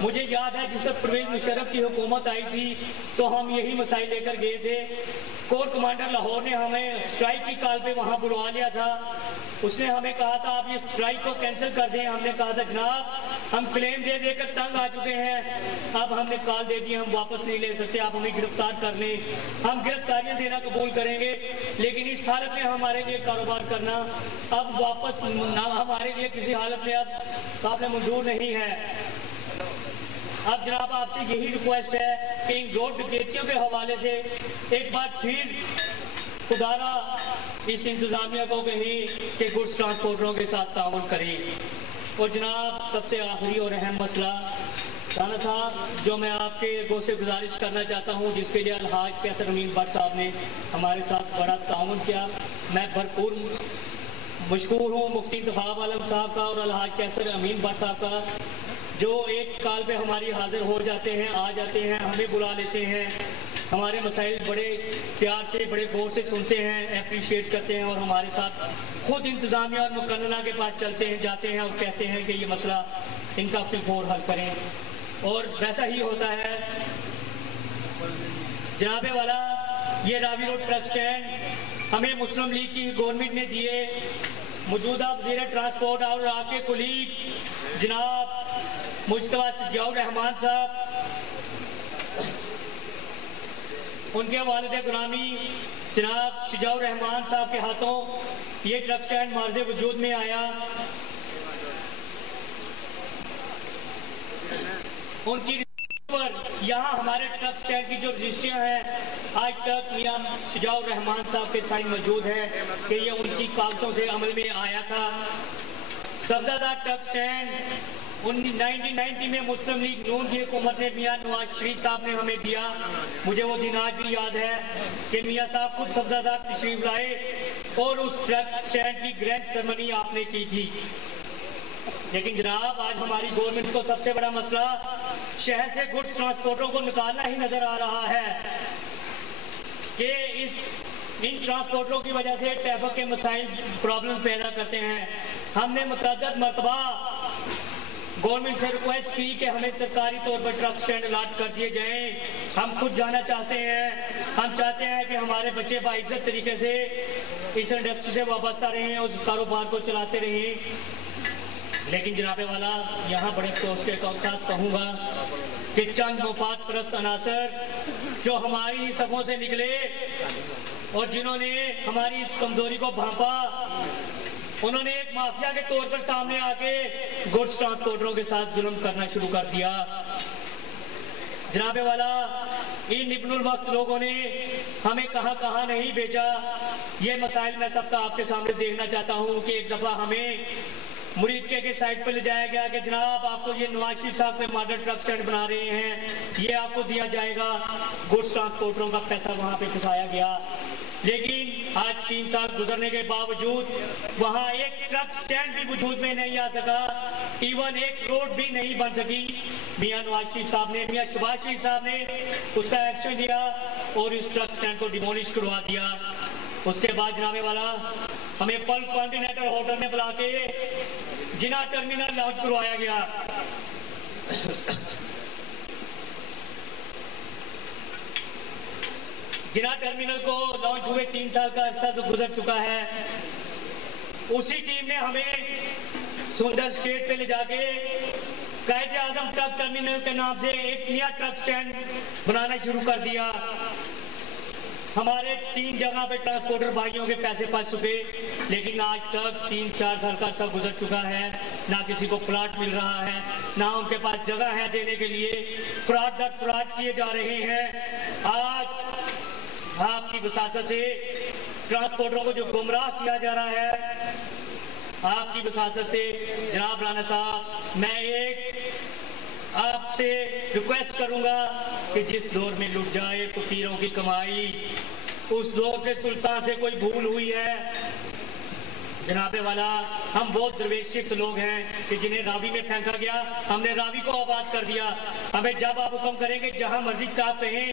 مجھے یاد ہے جس وقت پرویز مشرف کی حکومت آئی تھی تو ہم یہی مسائل لے کر گئے تھے. کور کمانڈر لاہور نے ہمیں اسٹرائک کی کال پہ وہاں بلوا لیا تھا. اس نے ہمیں کہا تھا آپ یہ اسٹرائک کو کینسل کر دیں. ہم نے کہا تھا جناب ہم کلیم دے دے کر تنگ آ چکے ہیں, اب ہم نے کال دے دی, ہم واپس نہیں لے سکتے, آپ ہمیں گرفتار کر لیں, ہم گرفتاریاں دینا قبول کریں گے, لیکن اس حالت میں ہمارے لیے کاروبار کرنا اب واپس ہمارے لیے کسی حالت میں اب قابل منظور نہیں ہے. اب جناب آپ سے یہی ریکویسٹ ہے کہ ان روڈ ڈکیتیوں کے حوالے سے ایک بار پھر خدارا اس انتظامیہ کو کہیں کہ گڈس ٹرانسپورٹروں کے ساتھ تعاون کریں. اور جناب سب سے آخری اور اہم مسئلہ رانا صاحب جو میں آپ کے گو سے گزارش کرنا چاہتا ہوں, جس کے لیے الحاج کیسر امین بٹ صاحب نے ہمارے ساتھ بڑا تعاون کیا, میں بھرپور مشکور ہوں مفتی انتخاب عالم صاحب کا اور الحاج کیسر امین بٹ صاحب کا, جو ایک کال پہ ہماری حاضر ہو جاتے ہیں, آ جاتے ہیں, ہمیں بلا لیتے ہیں, ہمارے مسائل بڑے پیار سے بڑے غور سے سنتے ہیں, اپریشیٹ کرتے ہیں اور ہمارے ساتھ خود انتظامیہ اور مقننہ کے پاس چلتے ہیں, جاتے ہیں اور کہتے ہیں کہ یہ مسئلہ ان کا فی الفور حل کریں. اور ویسا ہی ہوتا ہے. جناب والا یہ راوی روڈ ٹرک سٹینڈ ہمیں مسلم لیگ کی گورنمنٹ نے دیے. موجودہ وزیر ٹرانسپورٹ اور آپ کے کولیگ جناب مجتبیٰ شجاع الرحمان صاحب, ان کے والد گرامی جناب شجاع الرحمان صاحب کے ہاتھوں یہ ٹرک سٹینڈ معرض وجود میں آیا. ان کی پر یہاں ہمارے ٹرک سٹینڈ کی جو رجسٹریاں ہیں آج تک میاں شجاع الرحمان صاحب کے سائن موجود ہے کہ یہ ان کی کاغذوں سے عمل میں آیا تھا. سبزہ زاد ٹرک سٹینڈ 1990 میں مسلم لیگ نون کی حکومت نے میاں نواز شریف صاحب نے ہمیں دیا. مجھے وہ دن آج بھی یاد ہے کہ میاں صاحب خود سبزہ زاد تشریف لائے اور اس ٹرک سٹینڈ کی گرینڈ سرمنی آپ نے کی تھی. لیکن جناب آج ہماری گورنمنٹ کو سب سے بڑا مسئلہ شہر سے گڈس ٹرانسپورٹروں کو نکالنا ہی نظر آ رہا ہے کہ ان ٹرانسپورٹروں کی وجہ سے ٹریفک کے مسائل پرابلمز پیدا کرتے ہیں. ہم نے متعدد مرتبہ گورنمنٹ سے ریکویسٹ کی کہ ہمیں سرکاری طور پر ٹرک سٹینڈ الاٹ کر دیے جائیں. ہم خود جانا چاہتے ہیں, ہم چاہتے ہیں کہ ہمارے بچے باعزت طریقے سے اس انڈسٹری سے وابستہ رہیں اور اس کاروبار کو چلاتے رہیں. لیکن جناب والا یہاں بڑے افسوس کے ساتھ کہوں گا کہ چند مفاد پرست عناصر جو ہماری صفوں سے نکلے اور جنہوں نے ہماری اس کمزوری کو بھانپا, انہوں نے ایک مافیا کے طور پر سامنے آ کے گڈس ٹرانسپورٹروں کے ساتھ ظلم کرنا شروع کر دیا. جناب والا ان ابن الوقت لوگوں نے ہمیں کہاں کہاں نہیں بھیجا. یہ مسائل میں سب کا آپ کے سامنے دیکھنا چاہتا ہوں کہ ایک دفعہ ہمیں مریدکے کے سائٹ پہ لے جایا گیا کہ جناب آپ کو یہ نواز شریف صاحب پہ ماڈل ٹرک سٹینڈ بنا رہے ہیں, یہ آپ کو دیا جائے گا. گڈس ٹرانسپورٹروں کا پیسہ وہاں پہ پھنسایا گیا. لیکن آج 3 سال گزرنے کے باوجود وہاں ایک ٹرک سٹینڈ بھی وجود میں نہیں آ سکا, ایون ایک روڈ بھی نہیں بن سکی. میاں نواز شریف صاحب نے, میاں شہباز شریف صاحب نے اس کا ایکشن لیا اور اس ٹرک سٹینڈ کو ڈیمولش کروا دیا. اس کے بعد جناب والا ہمیں پل کانٹیننٹل ہوٹل میں بلا کے جنا ٹرمینل لانچ کروایا گیا. جنا ٹرمینل کو لانچ ہوئے 3 سال کا عرصہ گزر چکا ہے. اسی ٹیم نے ہمیں سندر اسٹیٹ پہ لے جا کے قائد اعظم ٹرک ٹرمینل کے نام سے ایک نیا ٹرک سٹینڈ بنانا شروع کر دیا. ہمارے 3 جگہ پہ ٹرانسپورٹر بھائیوں کے پیسے پھنس چکے, لیکن آج تک 3-4 سال کا عرصہ گزر چکا ہے, نہ کسی کو پلاٹ مل رہا ہے, نہ ان کے پاس جگہ ہے دینے کے لیے. فراڈ در فراڈ کیے جا رہے ہیں. آج آپ کی وساطت سے ٹرانسپورٹروں کو جو گمراہ کیا جا رہا ہے, آپ کی وساطت سے جناب رانا صاحب میں ایک آپ سے ریکویسٹ کروں گا کہ جس دور میں لٹ جائے فقیروں کی کمائی, اس دور کے سلطان سے کوئی بھول ہوئی ہے. جناب والا ہم بہت درویش شفت لوگ ہیں کہ جنہیں راوی میں پھینکا گیا, ہم نے راوی کو آباد کر دیا. ہمیں جب آپ حکم کریں گے جہاں مرضی آپ کہیں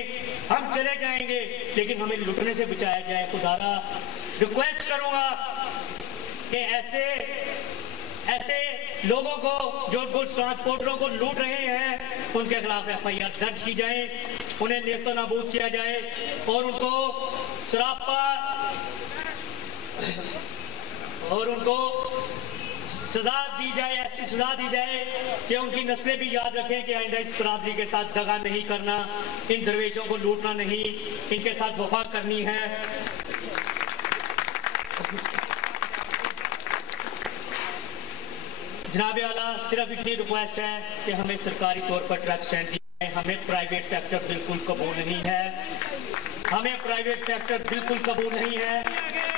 ہم چلے جائیں گے, لیکن ہمیں لٹنے سے بچایا جائے. خدارا ریکویسٹ کروں گا کہ ایسے لوگوں کو جو گڈس ٹرانسپورٹروں کو لوٹ رہے ہیں ان کے خلاف FIR درج کی جائیں، انہیں نیست و نابود کیا جائے اور ان کو سراپا اور ان کو سزا دی جائے، ایسی سزا دی جائے کہ ان کی نسلیں بھی یاد رکھیں کہ آئندہ اس برادری کے ساتھ دغا نہیں کرنا، ان درویشوں کو لوٹنا نہیں، ان کے ساتھ وفا کرنی ہے۔ جناب اعلیٰ، صرف اتنی ریکویسٹ ہے کہ ہمیں سرکاری طور پر ٹرک سینڈ دیا ہے، ہمیں پرائیویٹ سیکٹر بالکل قبول نہیں ہے، ہمیں پرائیویٹ سیکٹر بالکل قبول نہیں ہے،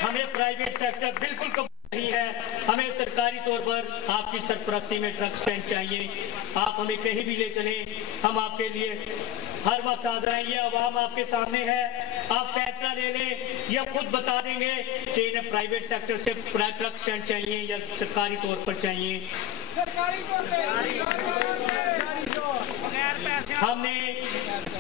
ہمیں پرائیویٹ سیکٹر بالکل قبول نہیں ہے، ہمیں سرکاری طور پر آپ کی سرپرستی میں ٹرک سٹینڈ چاہیے، آپ ہمیں کہیں بھی لے چلیں، ہم آپ کے لیے ہر وقت حاضر ہیں، یہ عوام آپ کے سامنے ہے، آپ فیصلہ لے لیں، یہ خود بتا دیں گے کہ انہیں پرائیویٹ سیکٹر سے ٹرک سٹینڈ چاہیے یا سرکاری طور پر چاہیے۔ ہم نے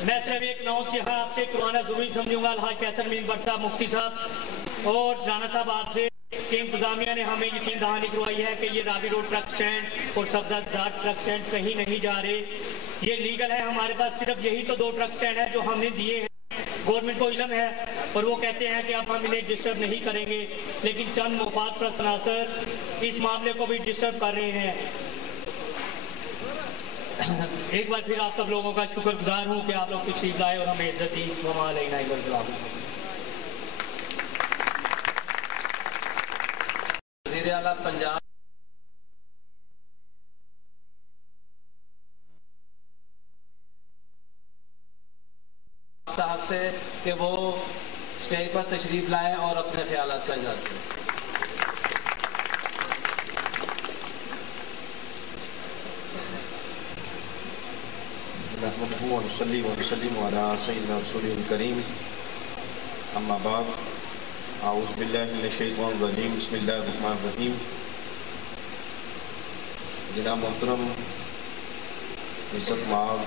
میں صرف ایک ناؤنس یہاں آپ سے کروانا ضروری سمجھوں گا، الحاج کیسر امین بٹ صاحب، مفتی صاحب اور رانا صاحب، آپ سے کہ انتظامیہ نے ہمیں یقین دہانی کروائی ہے کہ یہ راوی روڈ ٹرک سٹینڈ اور سبزہ زاد ٹرک سٹینڈ کہیں نہیں جا رہے، یہ لیگل ہے، ہمارے پاس صرف یہی تو 2 ٹرک سٹینڈ ہیں جو ہم نے دیے ہیں، گورنمنٹ کو علم ہے اور وہ کہتے ہیں کہ اب ہم انہیں ڈسٹرب نہیں کریں گے، لیکن چند مفاد پرست عناصر اس معاملے کو بھی ڈسٹرب کر رہے ہیں۔ ایک بار پھر آپ سب لوگوں کا شکر گزار ہوں کہ آپ لوگ تشریف لائے اور ہمیں عزت دی۔ وما علینا الا البلاغ۔ وزیر اعلیٰ پنجاب صاحب سے کہ وہ اسٹیج پر تشریف لائیں اور اپنے خیالات کا اظہار کریں۔ نحمده ونصلي ونسلم على سيدنا رسوله الكريم اما بعد اعوذ باللہ من الشیطان الرجیم بسم اللہ الرحمن الرحیم۔ جناب محترم عزت مآب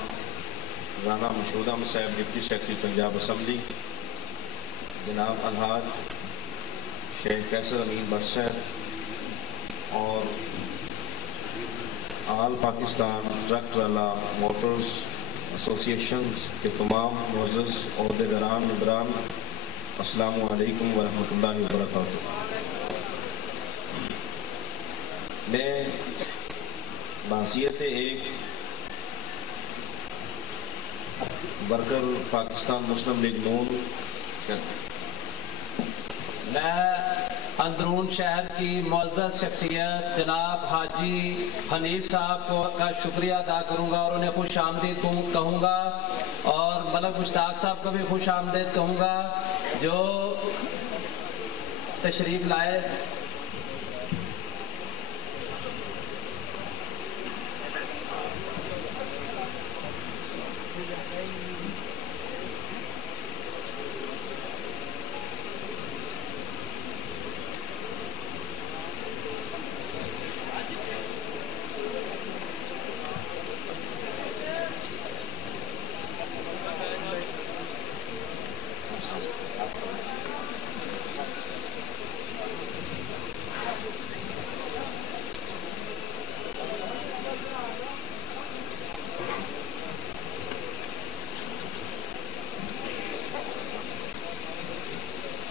رانا مشہود احمد صاحب، ڈپٹی سیکرٹری پنجاب اسمبلی، جناب الحاج شیخ کیسر امین بٹ صاحب اور آل پاکستان ٹرک ٹرالا موٹرز ایسوسی ایشن کے تمام معزز عہدیداران، ممبران، السلام علیکم ورحمۃ اللہ وبرکاتہ۔ میں بحیثیت ایک ورکر پاکستان مسلم لیگ نون میں اندرون شہر کی معزز شخصیت جناب حاجی حنیف صاحب کا شکریہ ادا کروں گا اور انہیں خوش آمدید کہوں گا، اور ملک مشتاق صاحب کو بھی خوش آمدید کہوں گا جو تشریف لائے۔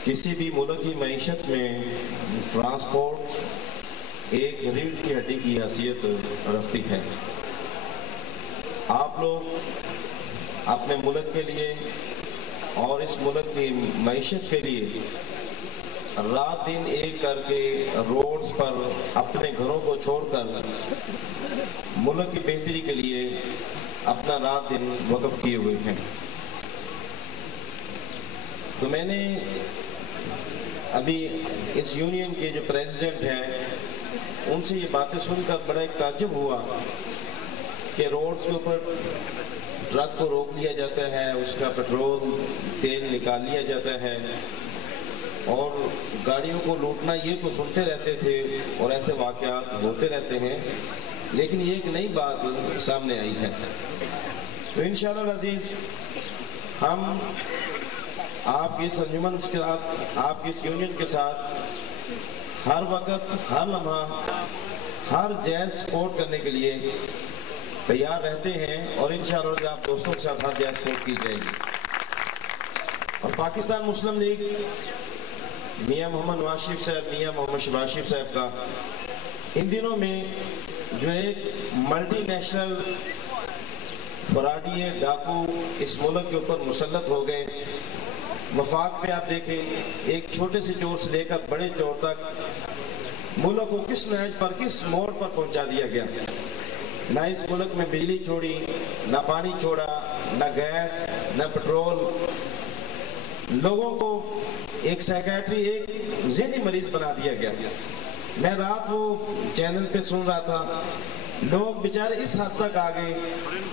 کسی بھی ملک کی معیشت میں ٹرانسپورٹ ایک ریڑھ کی ہڈی کی حیثیت رکھتی ہے۔ آپ لوگ اپنے ملک کے لیے اور اس ملک کی معیشت کے لیے رات دن ایک کر کے روڈز پر اپنے گھروں کو چھوڑ کر ملک کی بہتری کے لیے اپنا رات دن وقف کیے ہوئے ہیں۔ تو میں نے ابھی اس یونین کے جو پریزیڈنٹ ہیں ان سے یہ باتیں سن کر بڑا ایک تعجب ہوا کہ روڈز کے اوپر ٹرک کو روک لیا جاتا ہے، اس کا پیٹرول تیل نکال لیا جاتا ہے اور گاڑیوں کو لوٹنا، یہ تو سنتے رہتے تھے اور ایسے واقعات ہوتے رہتے ہیں، لیکن یہ ایک نئی بات سامنے آئی ہے۔ تو انشاءاللہ العزیز ہم آپ کی اس انجمن کے ساتھ، آپ کی اس یونین کے ساتھ ہر وقت، ہر لمحہ، ہر جائز سپورٹ کرنے کے لیے تیار رہتے ہیں اور انشاءاللہ آپ دوستوں کے ساتھ ہاتھ سپورٹ کی جائے گی. اور پاکستان مسلم لیگ میاں محمد نواز شریف صاحب، میاں محمد شہباز شریف صاحب کا ان دنوں میں جو ایک ملٹی نیشنل فراڈی ڈاکو اس ملک کے اوپر مسلط ہو گئے. مفاد پہ آپ دیکھیں، ایک چھوٹے سے چور سے لے کر بڑے چور تک ملک کو کس نہج پر، کس موڑ پر پہنچا دیا گیا. نہ اس ملک میں بجلی چھوڑی، نہ پانی چھوڑا، نہ گیس، نہ پٹرول. لوگوں کو ایک سائیکیٹری، ایک ذہنی مریض بنا دیا گیا. میں رات وہ چینل پہ سن رہا تھا، لوگ بیچارے اس حد تک آ گئے،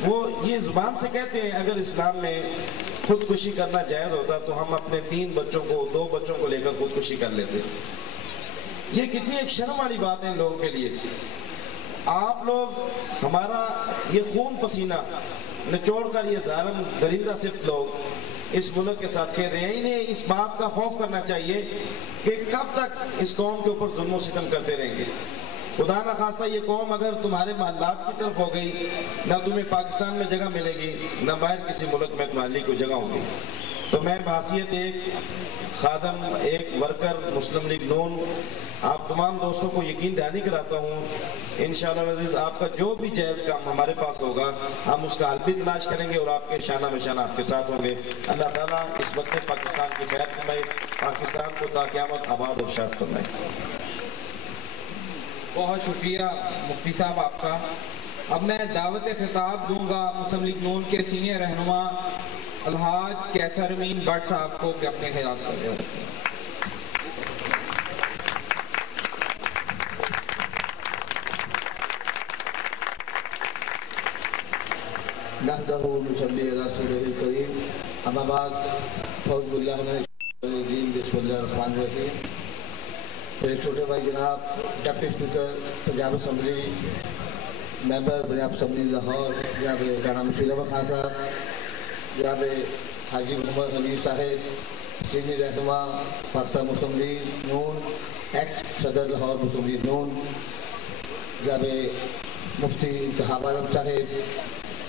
وہ یہ زبان سے کہتے ہیں اگر اسلام میں خودکشی کرنا جائز ہوتا تو ہم اپنے 3 بچوں کو، 2 بچوں کو لے کر خودکشی کر لیتے. یہ کتنی ایک شرم والی بات ہے ان لوگوں کے لیے. آپ لوگ ہمارا یہ خون پسینہ نچوڑ کر یہ ظالم درندہ صرف لوگ اس ملک کے ساتھ کھیل رہے ہیں. انہیں اس بات کا خوف کرنا چاہیے کہ کب تک اس قوم کے اوپر ظلم و ستم کرتے رہیں گے. خدا نہ خواستہ یہ قوم اگر تمہارے محلات کی طرف ہو گئی، نہ تمہیں پاکستان میں جگہ ملے گی، نہ باہر کسی ملک میں تمہاری کوئی جگہ ہوگی. تو میں بحیثیت ایک خادم، ایک ورکر مسلم لیگ نون آپ تمام دوستوں کو یقین دہانی کراتا ہوں، انشاءاللہ عزیز آپ کا جو بھی جائز کام ہمارے پاس ہوگا ہم اس کا حل بھی تلاش کریں گے اور آپ کے شانہ بشانہ آپ کے ساتھ ہوں گے. اللہ تعالیٰ اس وقت پاکستان کی خیر فرمائے، پاکستان کو تا قیامت آباد اور شاد فرمائے. بہت شکریہ مفتی صاحب آپ کا. اب میں دعوت خطاب دوں گا مسلم لیگ نون کے سینئر رہنما الحاج کیسر امین بٹ صاحب کو کہ اپنے خیال کریں. نحمدہ ونصلی علی رسولہ الکریم، اما بعد فاعوذ باللہ من الشیطان الرجیم، بسم اللہ الرحمن الرحیم. میرے چھوٹے بھائی جناب ڈپٹی اسپیکر پنجاب اسمبلی، ممبر پنجاب اسمبلی لاہور جناب رانا مشیر احمد خان صاحب، جناب حاجی محمد حنیف صاحب سینئر رہنما پاکستان مسلم لیگ نون، ایکس صدر لاہور مسلم لیگ نون، جناب مفتی انتخاب عالم صاحب،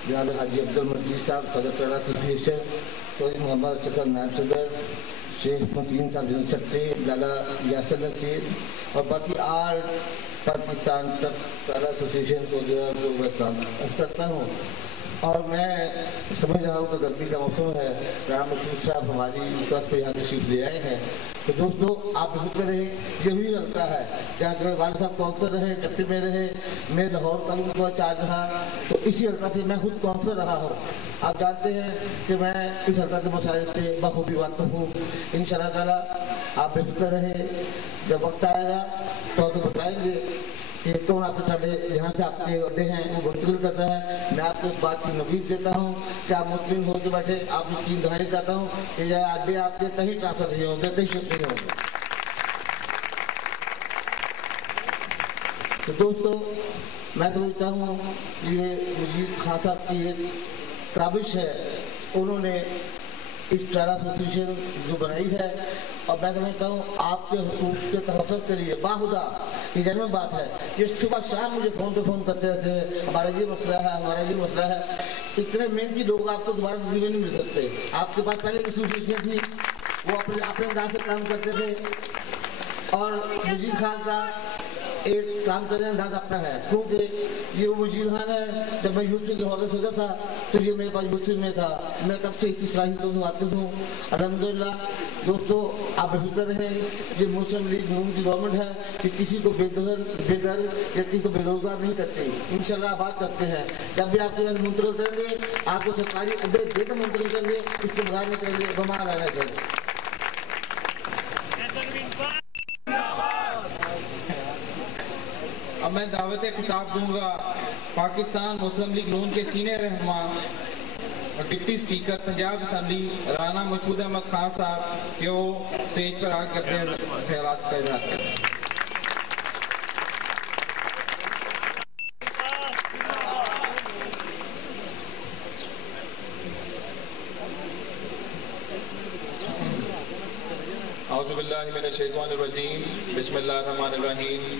جناب حاجی عبد المجید صاحب صدر ٹرالا ایسوسی ایشن، چودھری محمد شکر نائب صدر، شیخ متین صاحب جنرل سیکرٹری، لالا یاسر نصیر اور باقی آل پاکستان ٹرالا ایسوسی ایشن کو جو میں سلام عرض کرتا ہوں. اور میں سمجھ رہا ہوں کہ گرمی کا موسم ہے، رانا مشیر صاحب ہماری اس وقت پہ یہاں تشریف لے آئے ہیں. تو دوستو آپ بے فکر رہے، یہ بھی غلطہ ہے جہاں کہ والد صاحب کونسلر رہے، ڈپٹی میں رہے، میں لاہور تعلق کا چارج رہا، تو اسی حلقہ سے میں خود کونسلر رہا ہوں. آپ جانتے ہیں کہ میں اس حلقہ کے مسائل سے بخوبی واقف ہوں. انشاءاللہ تعالیٰ آپ بے فکر رہے، جب وقت آئے گا تو بتائیں گے کہ کون آپ کے یہاں سے آپ کے اڈے ہیں وہ منتقل کرتا ہے. میں آپ کو اس بات کی نوید دیتا ہوں کہ آپ مطمئن ہو کے بیٹھے. آپ اس کی دہانی چاہتا ہوں کہ یہ اڈے آپ کے کہیں ٹرانسفر نہیں ہوں گے، کہیں شفٹ نہیں ہوں گے. تو دوستو میں سمجھتا ہوں یہ مجید خان صاحب کی ایک کاوش ہے، انہوں نے اس ٹرالا ایسوسیشن جو بنائی ہے، اور میں سمجھتا ہوں آپ کے حقوق کے تحفظ کے لیے باخدا یہ جنم بات ہے. یہ صبح شام مجھے فون پہ فون کرتے رہتے ہیں، ہمارا یہ مسئلہ ہے، ہمارا یہ مسئلہ ہے. اتنے محنتی لوگ آپ کو دوبارہ زندگی میں نہیں مل سکتے. آپ کے پاس پہلے ایسوسیشن تھی، وہ اپنے انداز سے کام کرتے تھے، اور مجید خان کا ایک کام کرنے انداز اپنا ہے، کیونکہ یہ وہ مجید خان ہے. جب میں یوتھ فنگ لاہور کا صدر تھا تو یہ میرے پاس یوتھ فنگ میں تھا، میں تب سے اس صلاحیتوں سے واقف ہوں. الحمدللہ دوستو آپ بے فکر رہیں، یہ مسلم لیگ نون کی گورنمنٹ ہے کہ کسی کو بے گھر یا کسی کو بے روزگار نہیں کرتے. انشاءاللہ آپ بات کرتے ہیں، جب بھی آپ کے گھر منتقل کریں گے آپ کو سرکاری اڈے دے کر منتقل کریں گے، اس کے بغیر نہیں کریں گے، بمار آنا کریں گے. اب میں دعوت خطاب دوں گا پاکستان مسلم لیگ نون کے سینئر رہنما اور deputy speaker Punjab assembly Rana Mashhood Ahmad Khan sahib کہ وہ اسٹیج پر آ کے اپنے خیالات کا اظہار کریں. اعوذ باللہ من الشیطان الرجیم، بسم اللہ الرحمن الرحیم.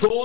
2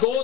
2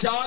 4